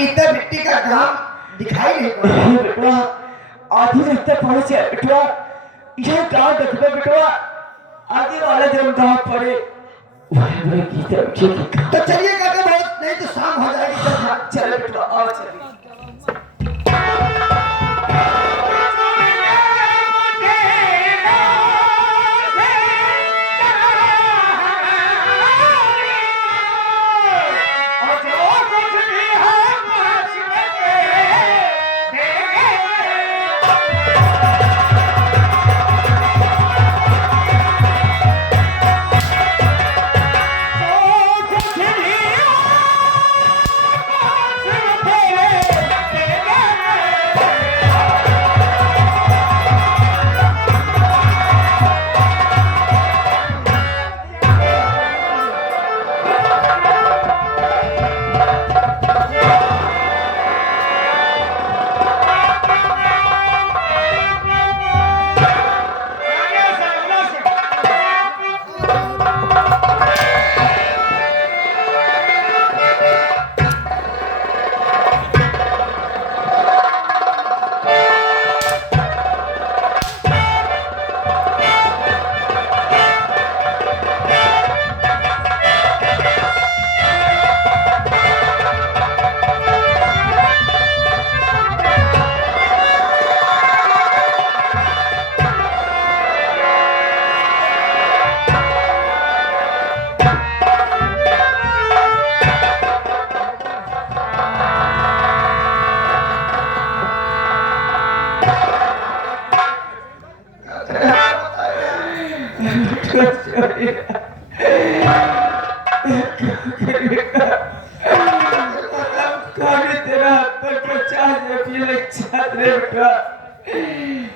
गीता मिट्टी का काम दिखाई नहीं पड़ा बेटवा। आधी रास्ते पहुंचे बेटवा, यह गाँव देखो बेटवा, आगे वाला जब गाँव पड़े वह गीता मिट्टी का। तो चलिए काका बहुत, नहीं तो शाम हो जाएगी। चलो बेटवा आओ चलिए।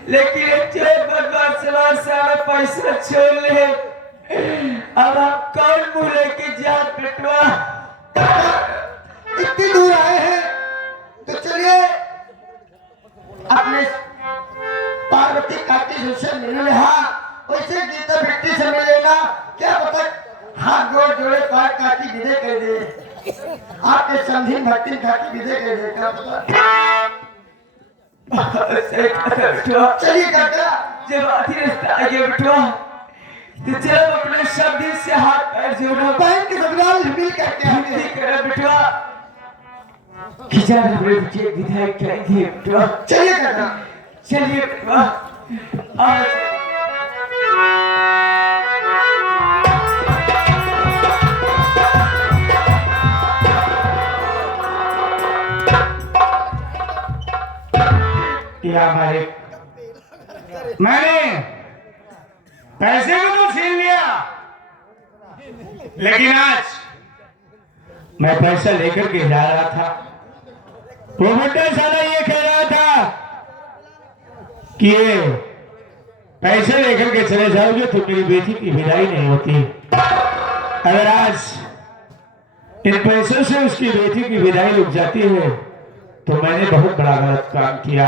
लेकिन सारा पैसा छोड़ ले, अब आप कौन मुँह लेके जा बेटवा। इतनी दूर आए हैं तो चलिए अपने पार्वती काकी से मिलने। हाँ वैसे गीता मिट्टी से मिलेगा, क्या पता हाथ जोड़ जोड़े पार काकी विदे कर दे, आपके संधि भक्ति काकी विदे कर दे, क्या पता। चलिए काका जब आधी रास्ता आ गया बेटवा, तो चलो अपने शब्द से हाथ पैर जोड़ो, बहन के ससुराल मिल करके आते ठीक है बेटवा। किसान हमारे बच्चे विधायक करेंगे बेटवा। चलिए काका चलिए बेटवा आज या मालिक, मैंने पैसे को तो छीन लिया, लेकिन आज मैं पैसा लेकर के जा रहा था, वो बुड्ढा साला ये कह रहा था कि ये पैसे लेकर के चले जाओगे तो मेरी बेटी की विदाई नहीं होती। अगर आज इन पैसों से उसकी बेटी की विदाई रुक जाती है तो मैंने बहुत बड़ा गलत काम किया।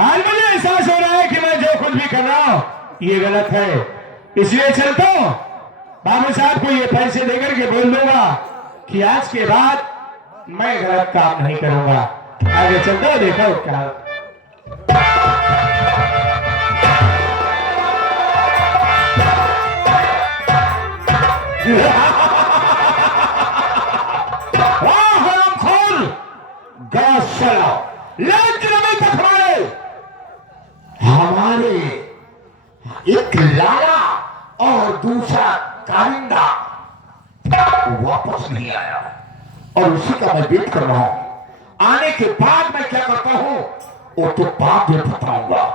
आज मुझे एहसास हो रहा है कि मैं जो कुछ भी कर रहा हूं ये गलत है, इसलिए चलता हूं बाबू साहब को ये पैसे देकर के बोल दूंगा कि आज के बाद मैं गलत काम नहीं करूंगा। आगे चलता हूं, देखो क्या हमारे एक लाला और दूसरा कारिंदा वापस नहीं आया और उसी का मैं वेट कर रहा हूं। आने के बाद मैं क्या करता हूं वो तो बाद में बताऊंगा।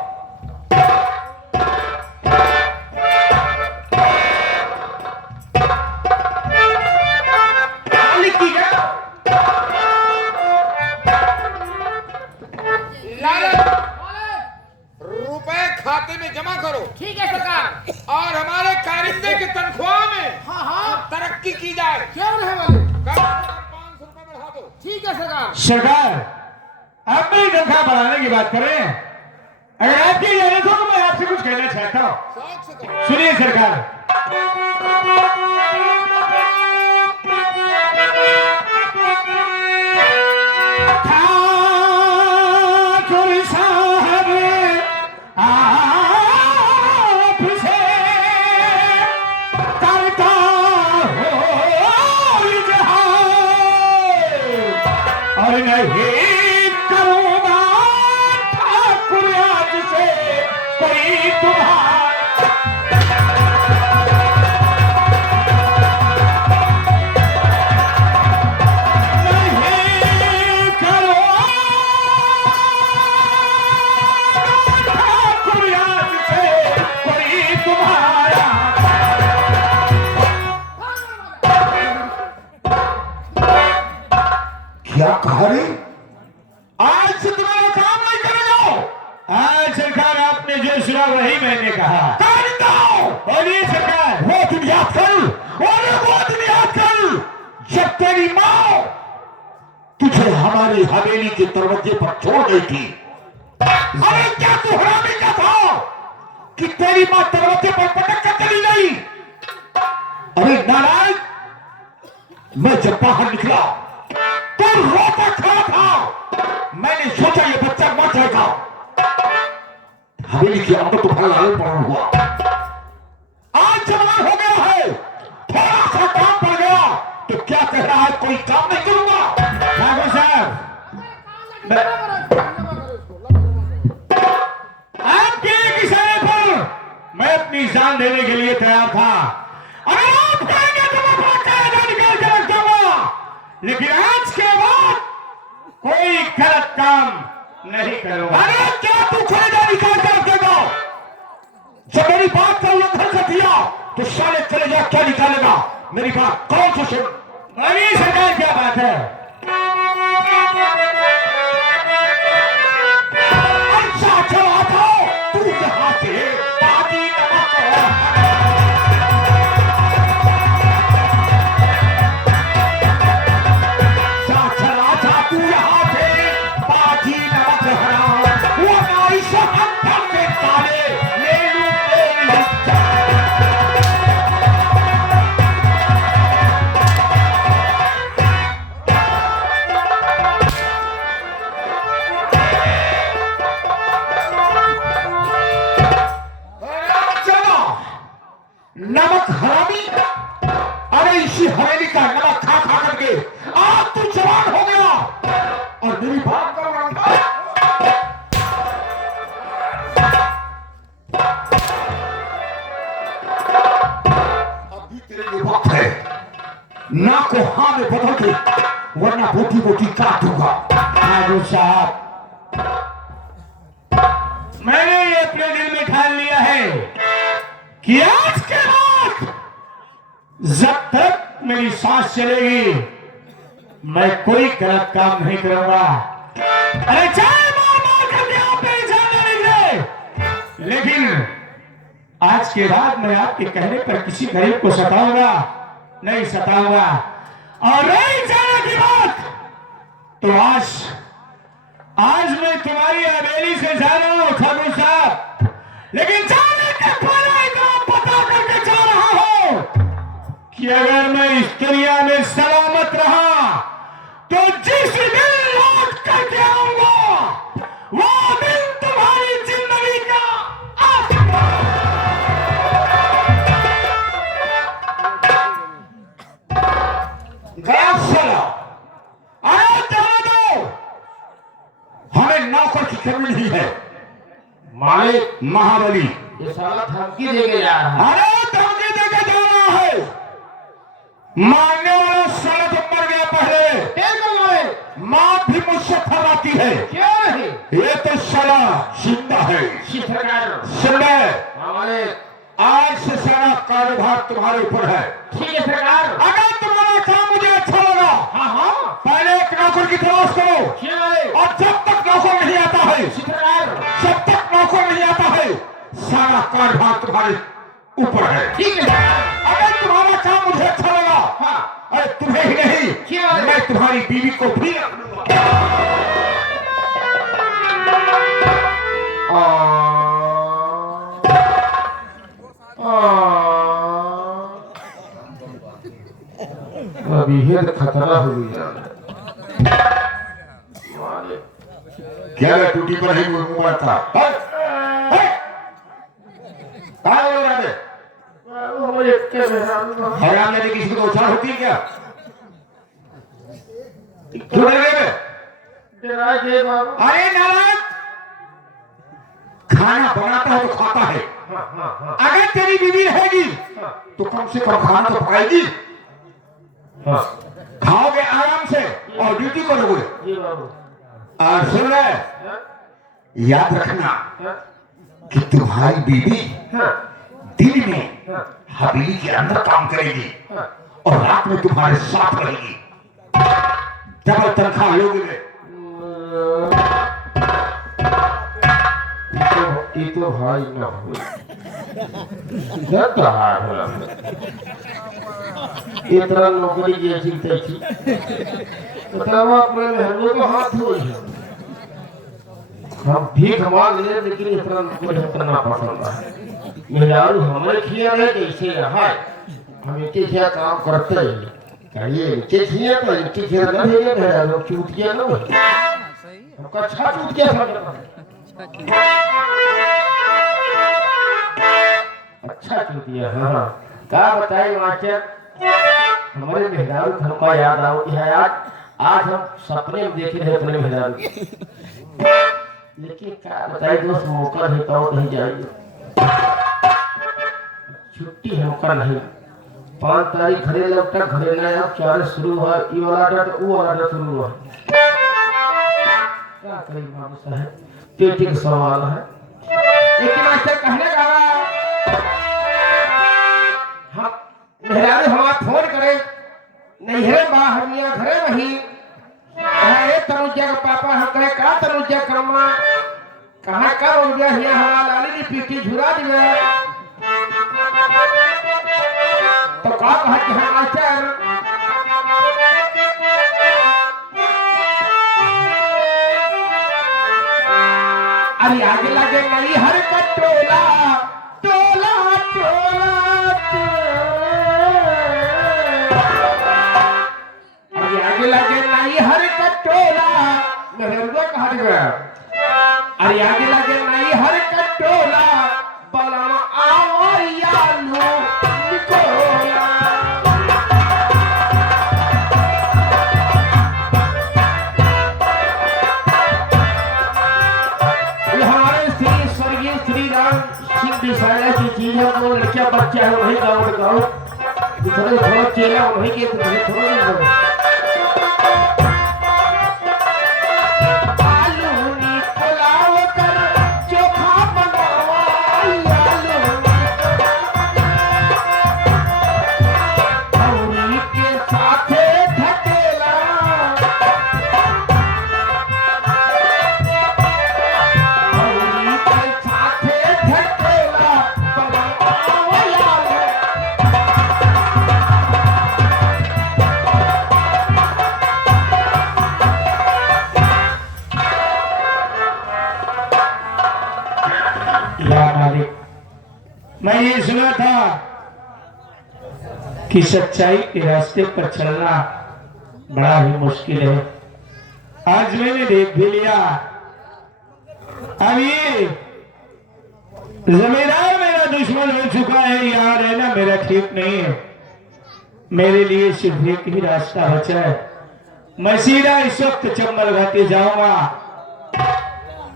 खाते में जमा करो। ठीक है सरकार। और हमारे कारिंदे की तनख्वाह में हाँ तरक्की की जाए। क्यों नहीं बोले? 500 रुपए बढ़ा दो। ठीक है सरकार। सरकार अब मेरी तनख्वाह बढ़ाने की बात करें, अगर आपकी इजाजत हो तो मैं आपसे कुछ कहना चाहता हूँ। सुनिए सरकार, साहब आपसे करता हो इजहार, और नहीं करूँगा ठाकुर आज से कोई तुम्हारा। क्या कहा रे? आज से तुम्हारा काम नहीं करेगा। आज सरकार आपने जो सुना वही मैंने कहा। बोलिए सरकार। वो दिन याद कर, वो दिन याद कर जब तेरी माँ तुझे हमारी हवेली के दरवाजे पर छोड़ गई थी। अरे क्या तू हरामी क्या था कि तेरी माँ दरवाजे पर पटक कर चली गई? अरे नारायण, मैं जब बाहर निकला तो रोता खड़ा था। मैंने सोचा ये बच्चा मर जाएगा। हवेली के अंदर तो भला लाल पड़ा हुआ, आज जवान हो गया है, थोड़ा सा काम पड़ गया तो क्या कह रहा है कोई काम नहीं करूंगा। ठाकुर साहब, आपके एक इशारे पर मैं अपनी जान देने के लिए तैयार था। अगर आप कहेंगे तो मैं अपना कायदा निकाल के रख दूंगा, लेकिन आज के बाद कोई गलत काम नहीं करूंगा। अरे क्या तू कलेजा निकाल कर रख देगा? जब मेरी बात का उल्लंघन कर दिया तो साले कलेजा क्या निकालेगा? मेरी बात कौन सा सुन? अरे सरकार क्या बात है? अच्छा चला था तू यहाँ से ताजी नमक चला था तू यहाँ से ताजी नमक हराम, वो नाई से अंदर से काले ले लूं तेरी इज्जत। नमक हरामी, अरे इसी हवेली का नमक खा खा करके आज तू जवान हो गया और मेरी बात का उल्लंघन। अभी तेरे लिए वक्त है, ना को हाँ में बदल दे वरना बोटी बोटी काट दूंगा। ठाकुर साहब, मैंने ये अपने दिल में ठान लिया है कि आज के बाद जब तक मेरी सांस चलेगी मैं कोई गलत काम नहीं करूंगा। अरे चाहे मार मार करके आप मेरी जान ले लीजिए, लेकिन आज के बाद मैं आपके कहने पर किसी गरीब को सताऊंगा नहीं सताऊंगा। और रही जाने की बात तो आज मैं तुम्हारी हवेली से जा रहा हूं ठाकुर साहब, लेकिन जाने के पहले इतना पता करके जा रहा हूं कि अगर मैं इस दुनिया में सलामत रहा तो जिस दिन लौट करके आऊंगा वो दिन तुम्हारी जिंदगी का गया साला। अरे जाने दो, हमें नौकर की कमी नहीं है। मालिक महाबली ये साला धमकी दे के जा रहा है। अरे धमकी देके जा रहा है। मारने वाला साला तो मर गया पहले, माँ भी मुझसे फराती है। क्यों नहीं? ये तो साला जिंदा है। सरकार सुन ले, हमारे आज से सारा कारोबार तुम्हारे ऊपर है। ठीक है सरकार। अगर तुम्हारा काम मुझे अच्छा लगा, हाँ हाँ पहले एक नौकर की तलाश करो क्यों नहीं? और जब तक नौकर नहीं आता है, सरकार जब तक नौकर नहीं आता है, सारा कारोबार तुम्हारे ऊपर है। ठीक है। अगर तुम्हारा काम मुझे अच्छा लगा, हाँ अरे तुम्हें ही नहीं क्यों? मैं तुम्हारी बीवी को भी रख लूंगा। अभी ये खतरा हो गया। क्या रे तू ड्यूटी पर ही मुंह मारता कहाँ हो रहा है हराम ने किसी को उछाल होती है क्या क्यों डर गए अरे नारायण खाना बनाता है तो खाता है अगर तेरी बीवी रहेगी तो कम से कम खाना तो पकाएगी खाओगे आराम से और ड्यूटी करोगे और सुन रहे याद रखना कि तुम्हारी बीवी दिन में हवेली के अंदर काम करेगी और रात में तुम्हारे साथ रहेगी डबल तनख्वाह लोगे ये तो भाई ना हो इतना नौकरी जैसी तैसी मतलब अपने महंगों को हाथ धोई है हम भीख मांग ले लेकिन इतना नौकरी करना पसंद है मेहरारू हमें खिया है कैसे रहा हम इनके खिया काम करते हैं कहिए इनके खिया तो इनके खिया ना है मेहरारू चूत गया ना हमका अच्छा चूत गया अच्छा चूत गया हाँ क्या बताइए मास्टर हमारे मेहरारू घर का याद आओ है आज हम सपने में देखे थे अपने मेहरारू लेकिन क्या बताइए दोस्त मौका देता हो कहीं जाइए छुट्टी है मौका नहीं 5 तारीख घरे लगता घरे नहीं अब 4 शुरू हुआ ये वाला डर वो वाला डर शुरू हुआ क्या करें बाबू साहब पेटी का सवाल है लेकिन मास्टर कहने का हम मेहरारू हमारा फोन करे नहीं है बाहर मियाँ घरे नहीं अरे तनुजा का पापा हम कहे का तनुजा करमा कहाँ कब हो गया हिया हमारा लाली ने पीटी झुरा दिया तो का कहा कि हम मास्टर अरे आगे लगे नहीं हर का टोला टोला टोला अरे आगे लगे नहीं हर का टोला मेहरबा कहा गया अरे आगे लगे नहीं हर का टोला बलम आओ यालू निकोला दिशाया की चीज है वो लड़कियां बच्चा है वही गाँव दूसरे थोड़ा चेला वही के थोड़ा आलू निकलाव कर चोखा बनावा आलू औरी के साथे ढकेला औरी के साथे ढकेला मैं ये सुना था कि सच्चाई के रास्ते पर चलना बड़ा ही मुश्किल है आज मैंने देख भी लिया अब ये जमींदार मेरा दुश्मन हो चुका है यहाँ रहना मेरा ठीक नहीं है मेरे लिए सिर्फ एक ही रास्ता बचा है मैं सीधा इस वक्त चंबल घाटी जाऊंगा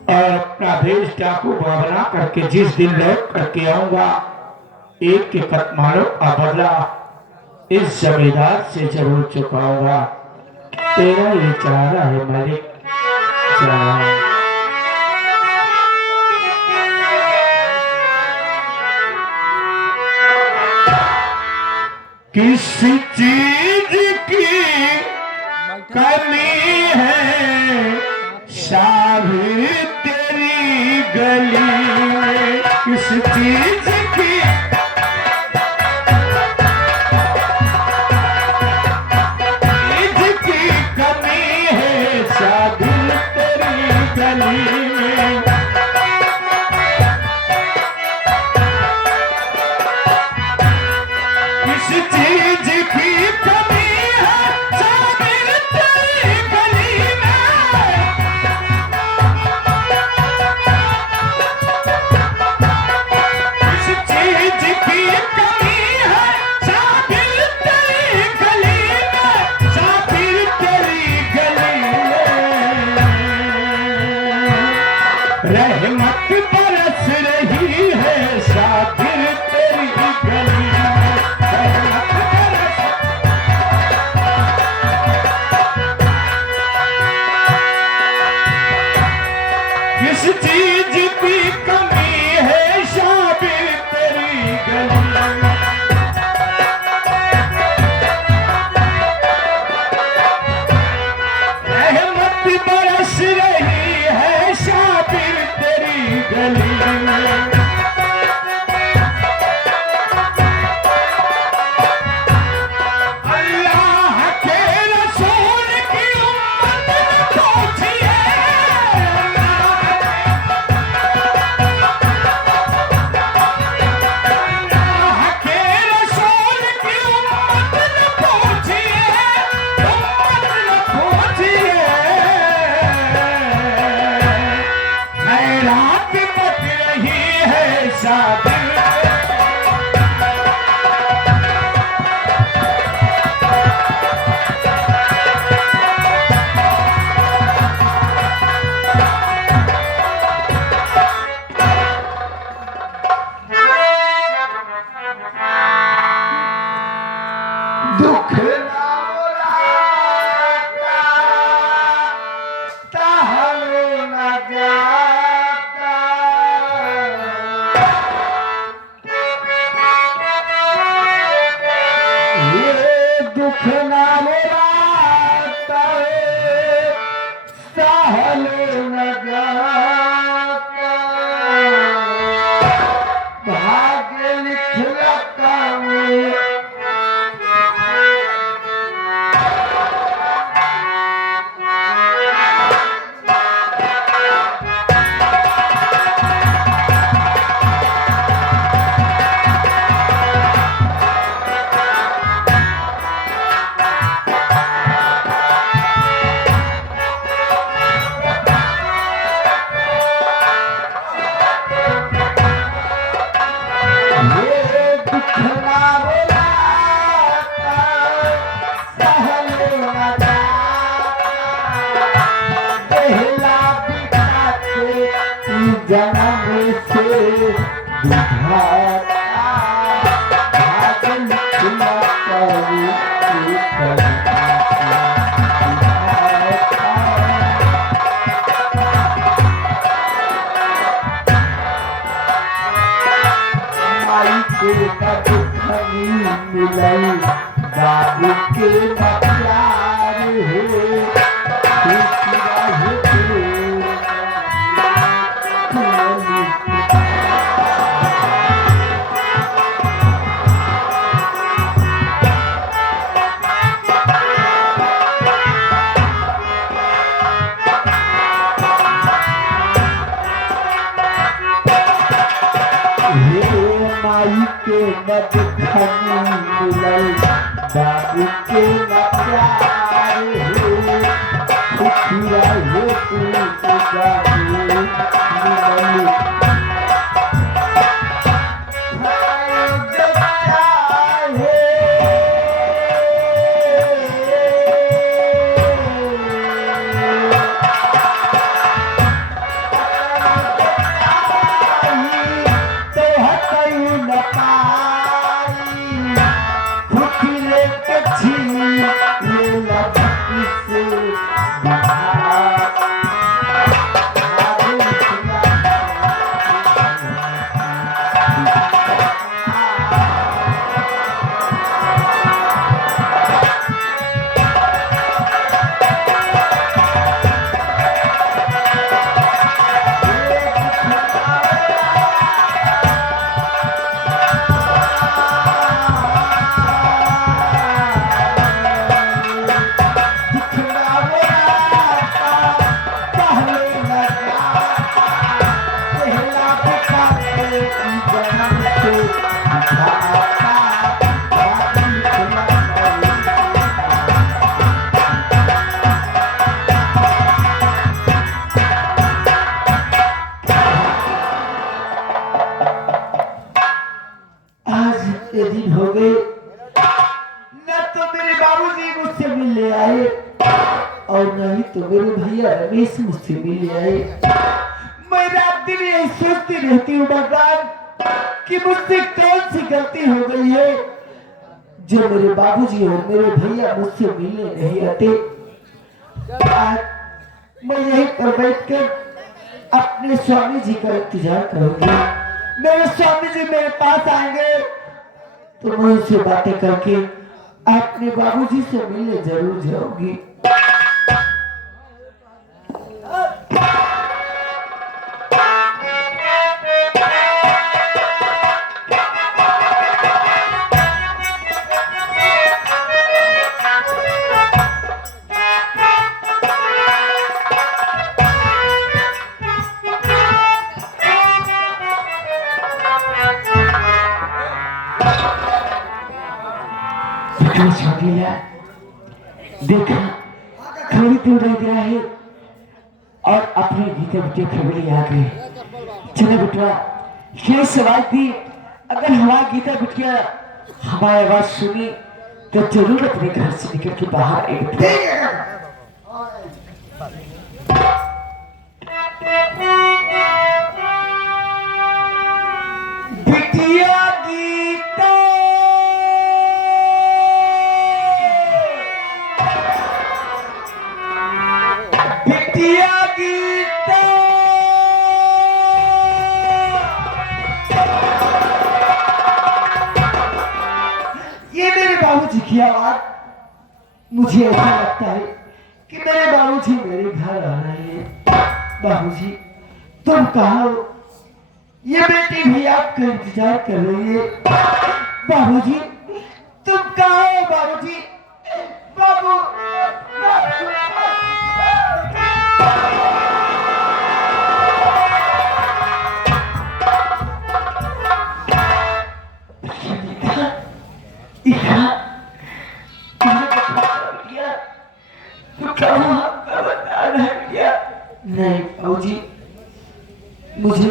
और अपना भेष डाकू बना करके जिस दिन लौट करके आऊंगा एक के कतमालों का बदला इस जमींदार से जरूर चुकाऊंगा तेरा ये चारा है मालिक चारा किस चीज की कमी है शाही तेरी गली में किस चीज की कमी है शाही तेरी गली में किस चीज की कमी है शाही तेरी गली में रहमत बरस रही है शातिर तेरी गली में, रहमत बरस। किस चीज की कमी है शाबिर तेरी गली में, रहमत बरस रही है शाबिर तेरी गली में। अल्लाह के रसूल की उम्मत पहुंची है, अल्लाह के रसूल की उम्मत पहुंची है, उम्मत पहुंची है। खैरात बच रही है शादी, दुख ना बुलाता, ताहलो न जाता। ये दुख ना बुलाता, ताहलो न जाता। भाग्य लिखला काम ये दुख ना बुलाता, सहलो न जाता। पहला बिताते जन्म से विधाता, भाग्य लिखला कवि की कविता विधाता। माई के न दुखनी मिलई, बाबू के न प्यार हो। खुशी रहे माई के न दुखनी मिलई, बाबू के न प्यार हो। खुशी रहे तू जाके मिलई, खाए जब चाहे। तो हटई न पाई, खुशी लेके छीनी ये लपटी से और नहीं तो मेरे भैया रमेश मुझसे मिल आए। मेरा रात दिन यही सोचती रहती हूँ भगवान कि मुझसे कौन सी गलती हो गई है जो मेरे बाबूजी और मेरे भैया मुझसे मिलने नहीं आते। आज मैं यहीं पर बैठकर अपने स्वामी जी का इंतजार करूंगी। मेरे स्वामी जी मेरे पास आएंगे तो मैं उनसे बातें करके अपने बाबूजी से मिलने जरूर जाऊंगी। देखा थोड़ी दूर रह गया है और अपने गीते बिटे खबरी आ गए। चलो बेटा ये सवाल थी, अगर हमारा गीता बिटिया हमारी आवाज सुनी तो जरूर अपने घर से निकल के बाहर आएगी। बिटिया गीता बिटिया गीता ये मेरे बाबूजी की आवाज। मुझे ऐसा लगता है कि मेरे बाबूजी मेरे घर आ रहे हैं। बाबूजी तुम कहाँ हो? ये बेटी भी आपका इंतजार कर रही है। बाबूजी तुम कहाँ हो? बाबूजी बाबू नहीं बाबूजी मुझे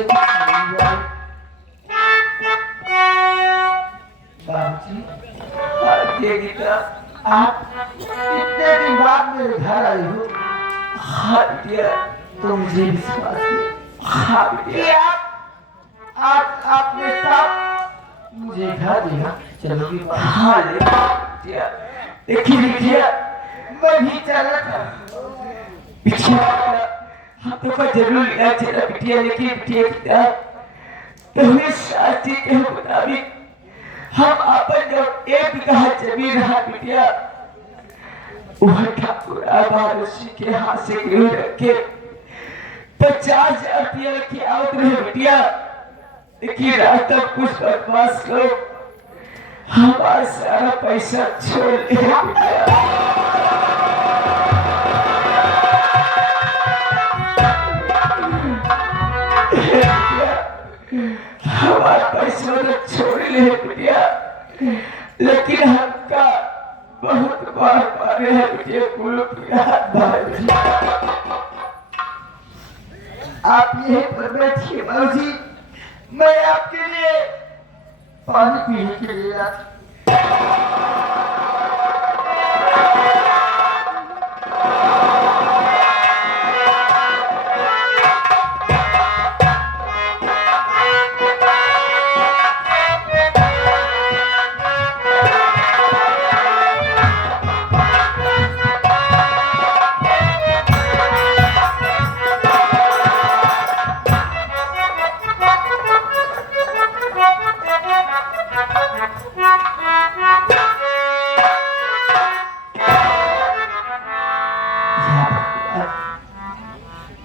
बाबूजी आप इतने दिन बाद मेरे घर आए हो। हाँ बेटिया तो मुझे विश्वास है। हाँ बेटिया आप आपने साथ मुझे घर दिया चलोगी? हाँ बेटिया देखिए बेटिया मैं भी चला था हम तो जरूर लेना चला बिटिया। लेकिन बिटिया तुम्हें शास्त्री के मुताबिक हम अपन जब एक बीघा जमीन रहा बिटिया वह ठाकुर आबाद उसी के हाथ से गिरवी रखे 50,000 रुपया रखे आवत रहे बिटिया। देखिए रात तक कुछ बदमाश लोग हमारा सारा पैसा छोड़ ले बिटिया। हमारे पैसों ने छोड़ ले बिटिया, लेकिन हमका बहुत बार मारे हैं बिटिया। आप यहीं पर बैठिए बाबूजी, मैं आपके लिए पानी पीने के लिए आता।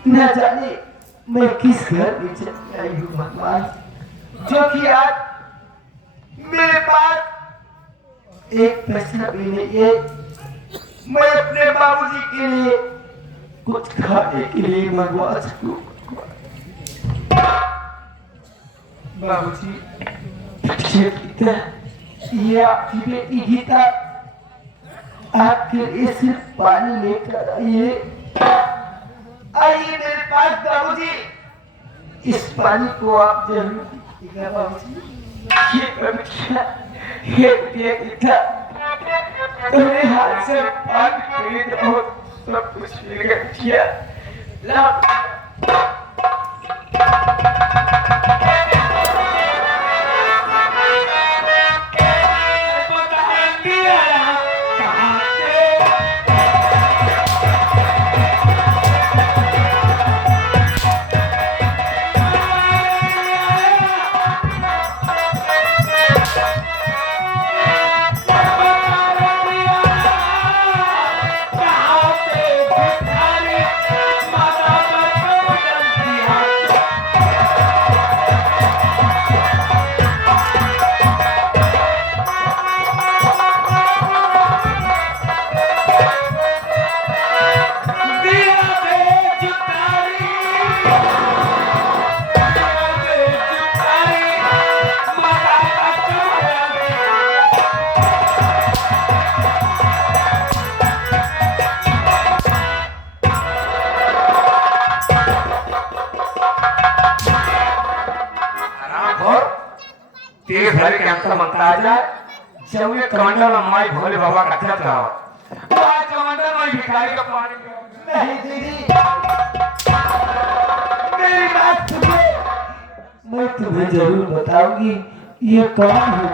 न जाने मैं किस घर में चली आई हूँ भगवान, जो कि आज मेरे पास एक पैसा भी नहीं है। मैं अपने बाबूजी के लिए कुछ खाने के लिए मंगवा सकूं। बाबूजी गीता, ये आपकी बेटी गीता आपके लिए सिर्फ पानी लेकर आई है। आइए मेरे पास बाबूजी, इस पानी को आप जरूर पीजिएगा बाबूजी। ये गीता तुम्हें हाथ से पानी पी दो सब कुछ मिल गया। देश भर के अंतर मनता आ जाए जब ये कमांडर माई भोले बाबा का ध्यान रहा तो आज कमांडर माई भिखारी का पानी नहीं दीदी, मेरी बात सुनिए, मैं तुम्हें जरूर बताऊंगी ये कौन है।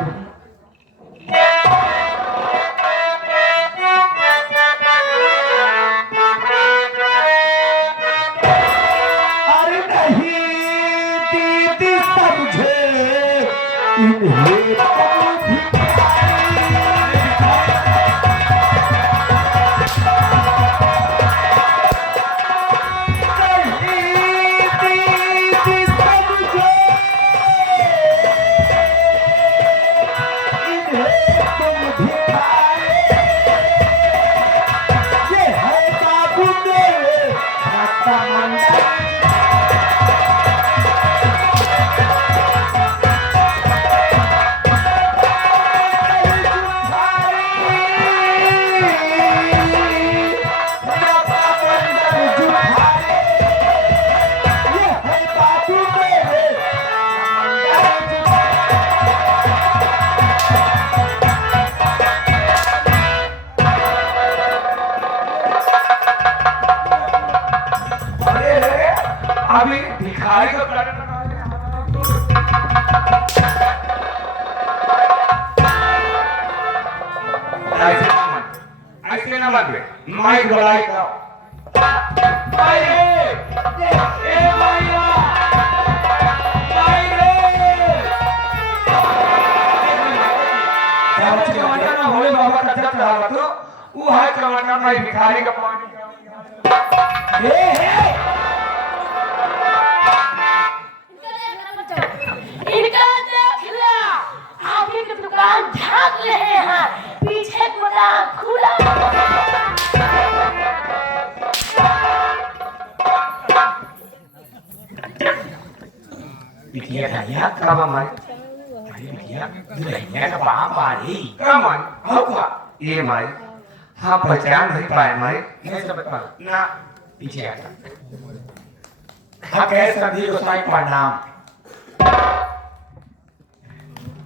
अरे नहीं दीदी समझे इन्हें तुम अभी भिखारी का ऐसे ना लगवे माइक बढ़ाई का भाई ए भाईया भाई रे क्या कमांडर ना भोले बाबा का चल रहा तो वो है कमांडर ना भिखारी का पानी हे इनका देख ला, आगे की दुकान झाँक रहे हैं, पीछे गोदाम खुला। बिटिया धनिया कब माई बिटिया दुल्हनिया का बाप आ रही कब माई होगा ये माई हाँ पहचान नहीं पाए माई नहीं समझ पा ना पीछे आता हाँ कैसे संधि को साई प्रणाम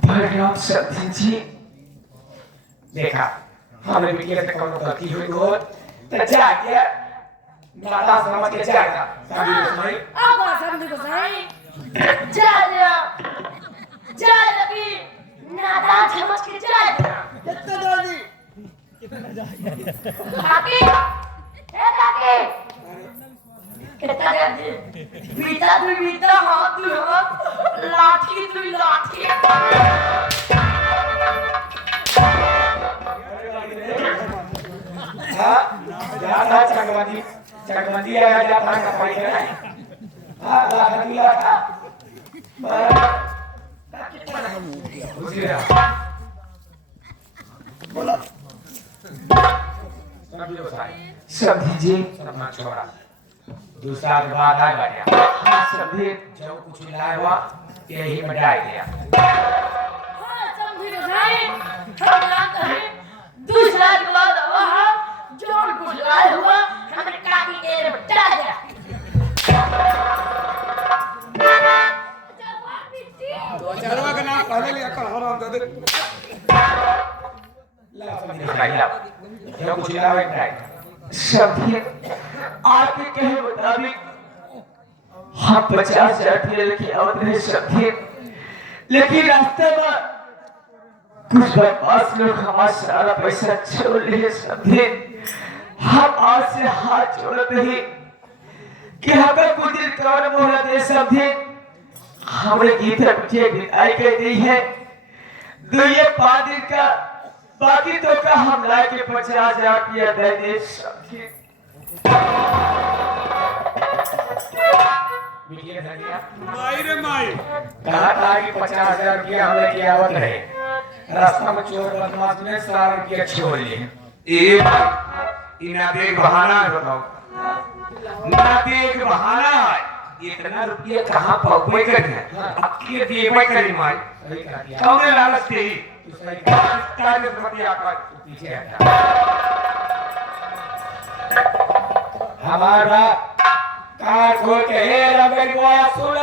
प्रणाम संधि जी देखा हमने बिटिया से कौन गलती हुई हो तो जाके नाता समझ के जाएगा संधि को साई अब समझ को सही, जा लगी, नादान समझ के जा। कितना जल्दी काकी, ए काकी, कितना जल्दी, बीता हाथ दू हाथ, लाठी दू लाठी। हाँ ज्यादा चकमदी आया जाता है कपाई का हाँ लाठी लाठा बोला सभी जी सरमा छोड़ा दूसरा बात आ गया सभी जो कुछ मिलाया हुआ यही बढ़ाया गया हाँ समझी को सही, हम जानते हैं, दूसरा के बाद वहाँ जोड़ कुछ लाया हुआ, हमें काकी के बटा दिया। तो चरवा का नाम पहले लिया कर हराम दे दे जो कुछ मिलाया हुआ बढ़ाया सभी आपके कहे मुताबिक हम 50,000 रुपये लेके आवत रहे सभी, लेकिन रास्ते में कुछ बदमाश लोग हमारा सारा पैसा छोड़ लिए सभी। हम आज से हाथ जोड़ते ही कि हमें कुछ दिन कौन मोहरा दे सभी। हमने गीता मुझे विदाई कर दी है, 2-5 दिन का बाकी तो का हम लाके 50,000 रुपया दे दे सभी। माई रे माई कहा था कि 50,000 रुपया हमने की आवत रहे रास्ता में चोर बदमाश ने 100 रुपया छोड़ लिए इना देख बहाना है बताओ ना देख बहाना है इतना रुपया कहाँ पहुँचे करते हैं अब के देवे करी माई कौन लालच थी पीछे हमारा कार खोल के हे रबे गोया सुन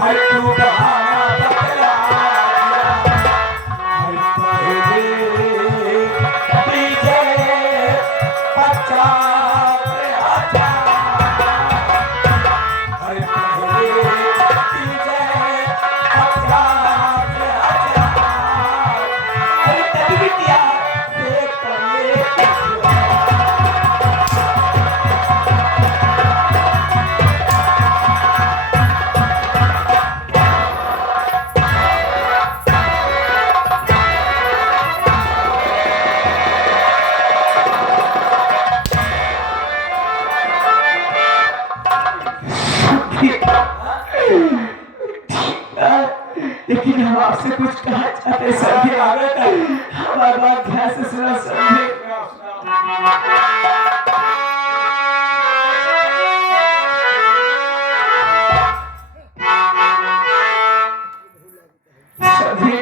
हर तू बहाना बतला हर पहले बीजे पचास हजार हर पहले बीजे पचास हजार हर तक बिटिया से करिए लेकिन हम आपसे कुछ कहना चाहते समझे हमारी बात ध्यान से सुना समझे समझे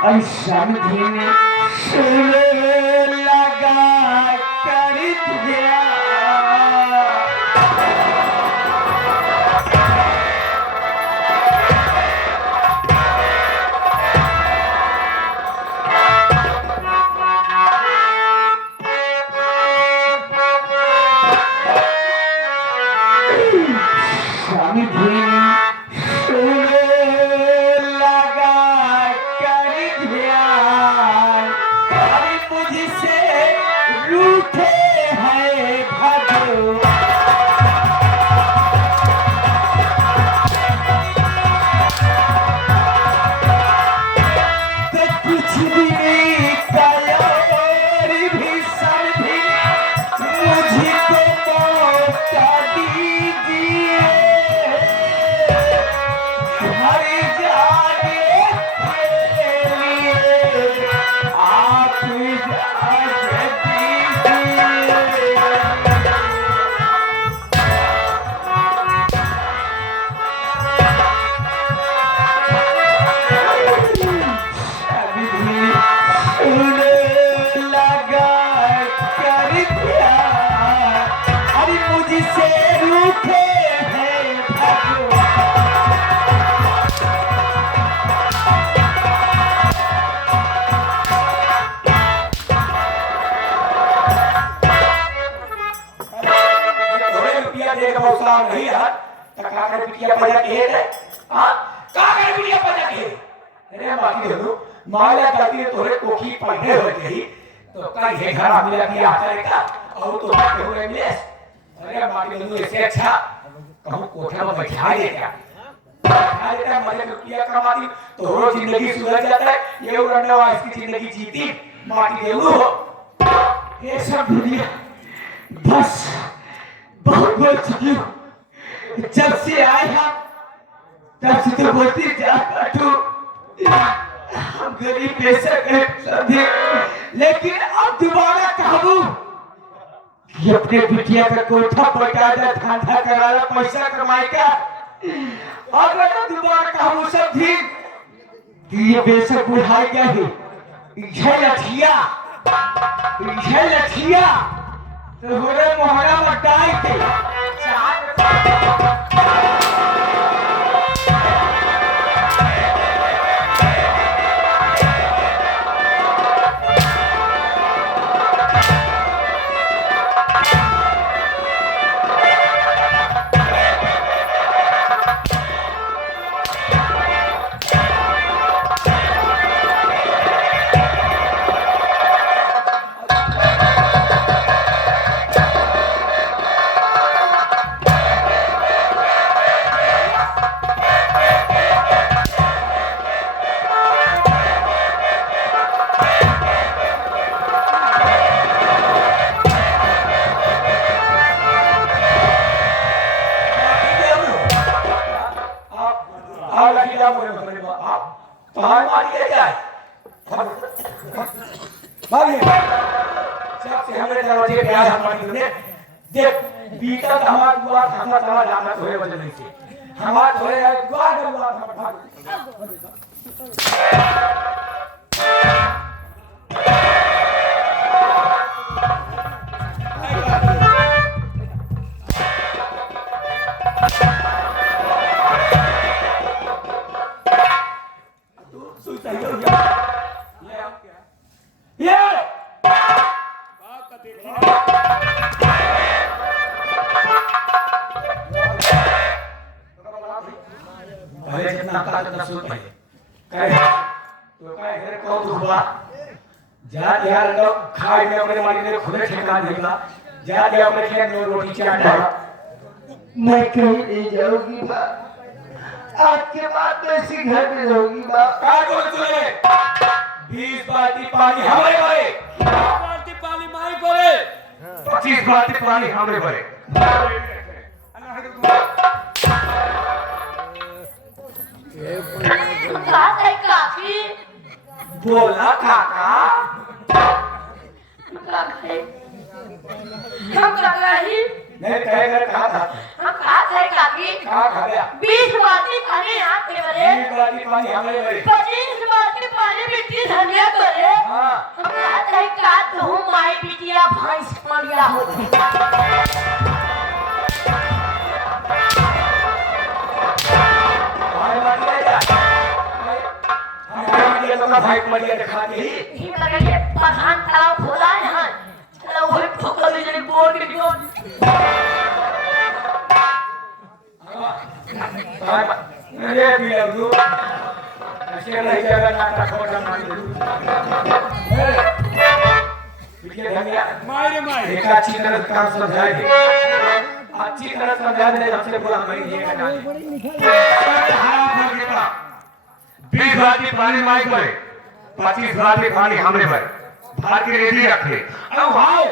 अब स्वामी जी ने सुने लगा कर दिया स्वामी जी सुने लगा कर ध्यान अरे मुझसे रूठे हैं भगवान तो कुछ भी तैयार भी समझी मुझको मौका दीजिए हर जाने के लिए आप इजाज़त दीजिए सुने लगा कर प्यार अरे मुझसे रूठे हैं भगवान थोड़े रुपया दे के बहुत साल नहीं यार तो का करे बिटिया पैदा के है हां का करे बिटिया पैदा के अरे बाकी देखो माला जाती है तोरे कोखी पढ़ने हो गई तो का ये घर आ मिला भी आता है का और तो बात हो रही है अरे बाकी देखो इससे अच्छा कहूं कोठा में बैठा दे क्या बैठा देता है मजे रुपया कमाती तो रोज जिंदगी सुधर जाता है ये उड़ने वाला इसकी जिंदगी जीती माटी देऊ हो ये सब दुनिया बस बहुत बोल चुकी हूँ जब से आए हम तब से तो बोलती जा काटू हम गरीब बेशक हैं सभी लेकिन अब दोबारा कहूँ कि अपने बिटिया का कोठा पटा दे धंधा करा दे पैसा कमाए का अगर दोबारा कहूँ सब ठीक ये बेशक बुढ़ाई गया है ये लठिया तो होरे मोहरा मटाई के देख बीता हमारा दुआ खाता चला जाना थोड़े वजह से हमारा थोड़े दुआ पहले जितना का तो सुन पहले कहे तो कहे घर को तो हुआ जा यार लोग खाए में अपने मालिक ने खुद ठेका देगा जा अपने खेत में रोटी चाटा मैं कहीं नहीं जाऊंगी बा। आज के बाद मैं इसी घर में रहूंगी बा। का बोल तुझे 20 बाल्टी पानी हमारे भरे 25 बाल्टी पानी हमारे भरे कहा है काकी बोला काका हम काका ही नहीं कहेगा कहा था हम कहा है काकी कहा खा गया 20 बाल्टी पानी यहाँ पे भरे 20 बाल्टी पानी हमारे भरे 25 बाल्टी पानी मिट्टी धनिया करे हाँ हम कहा है का तो हूँ माई बिटिया भैंस मरिया होती भाई मरिया जा मरिया तो का भाई मरिया दिखा दी ही लगे ये प्रधान तालाब खोला है यहाँ चलो वही ठोकर में जने बोल के जो अरे भी लग ऐसे नहीं जगह नाटा खोटा मान दे बिटिया धनिया मारे एक अच्छी तरह काम समझाए दे अच्छी तरह समझा दे हमसे बोला मैं ये करना है 20 बाल्टी पानी माई करे 25 बाल्टी पानी हमरे भरे भार के रेडी रखे अब आओ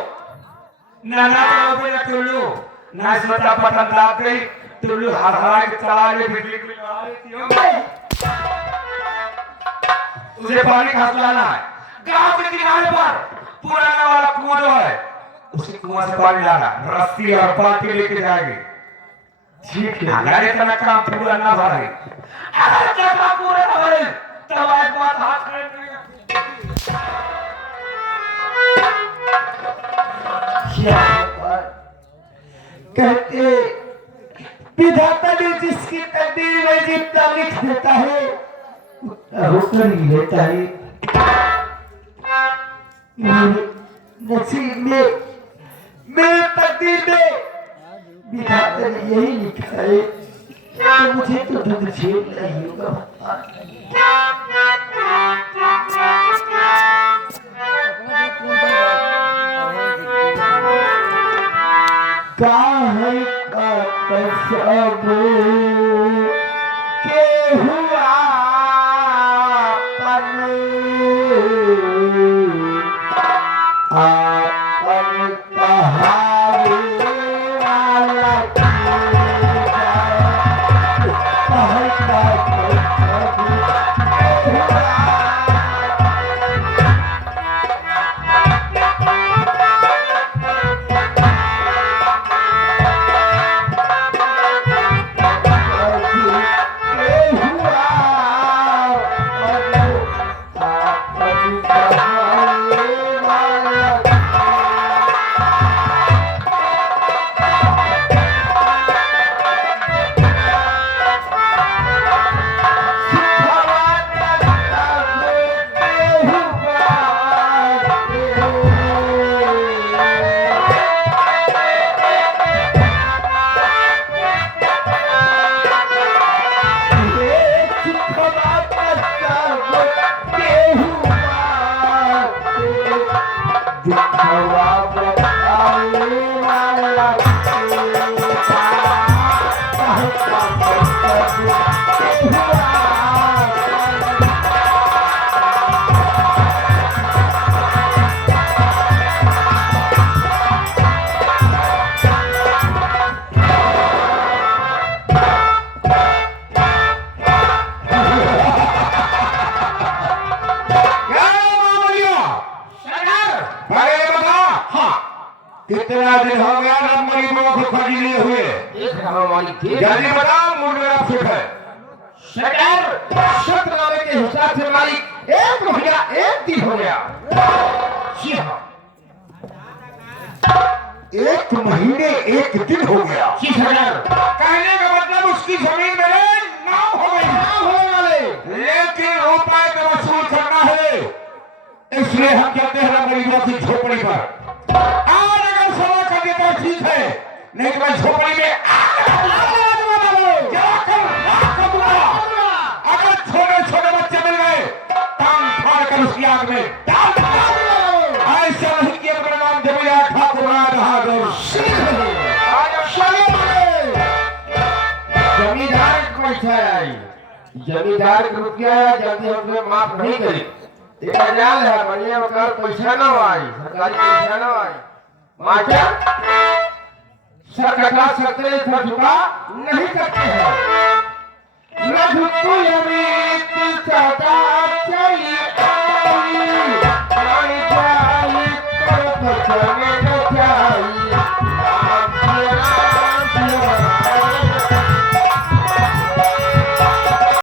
ना ना तो पे रख लो ना इसमें पतन दाब गई तो लो हर हर के चला ले बिजली को लगा लेती हो तुझे पानी खास लाना है गांव के किनारे पर पुराना वाला कुआं जो है उसी कुआं से पानी लाना रस्सी और बाल्टी लेके जाएगी ठीक है अगर इतना काम पूरा ना भरे अगर क्या पूरा ना भरे तब एक बात हाथ में कहते विधाता ने जिसकी तकदीर में जितना लिख देता है उतना होकर ही लेता है। मेरे नसीब में मेरे तकदीर में विधाता ने यही लिखा है तो मुझे तो दुख झेल नहीं होगा। काहे का कसब के हुआ पन आपन कहावे वाला काहे का कसब के हुआ कितना दिन हो गया राम गरीबों को खोजी लिए हुए जल्दी बताओ मूड मेरा फिट है सरकार शतनामे के हिसाब से मालिक एक महीना एक दिन हो गया। जी हाँ एक महीने एक दिन हो गया जी सरकार। कहने का मतलब उसकी जमीन मेरे नाम हो गई नाम होने वाले लेकिन रुपए तो वसूल करना है इसलिए हम कहते हैं राम गरीबों की झोपड़ी पर आज अगर सवा कर देता ठीक है नहीं तो मैं झोपड़ी में पैसा आई। जमींदार के रुपया जल्दी हमसे माफ नहीं करी। तेरा जाल है बढ़िया मकान पैसा ना आई, सरकारी पैसा ना आई। मास्टर सर कटा सकते हैं, सर झुका नहीं सकते हैं। न झुकू यमी सदा चली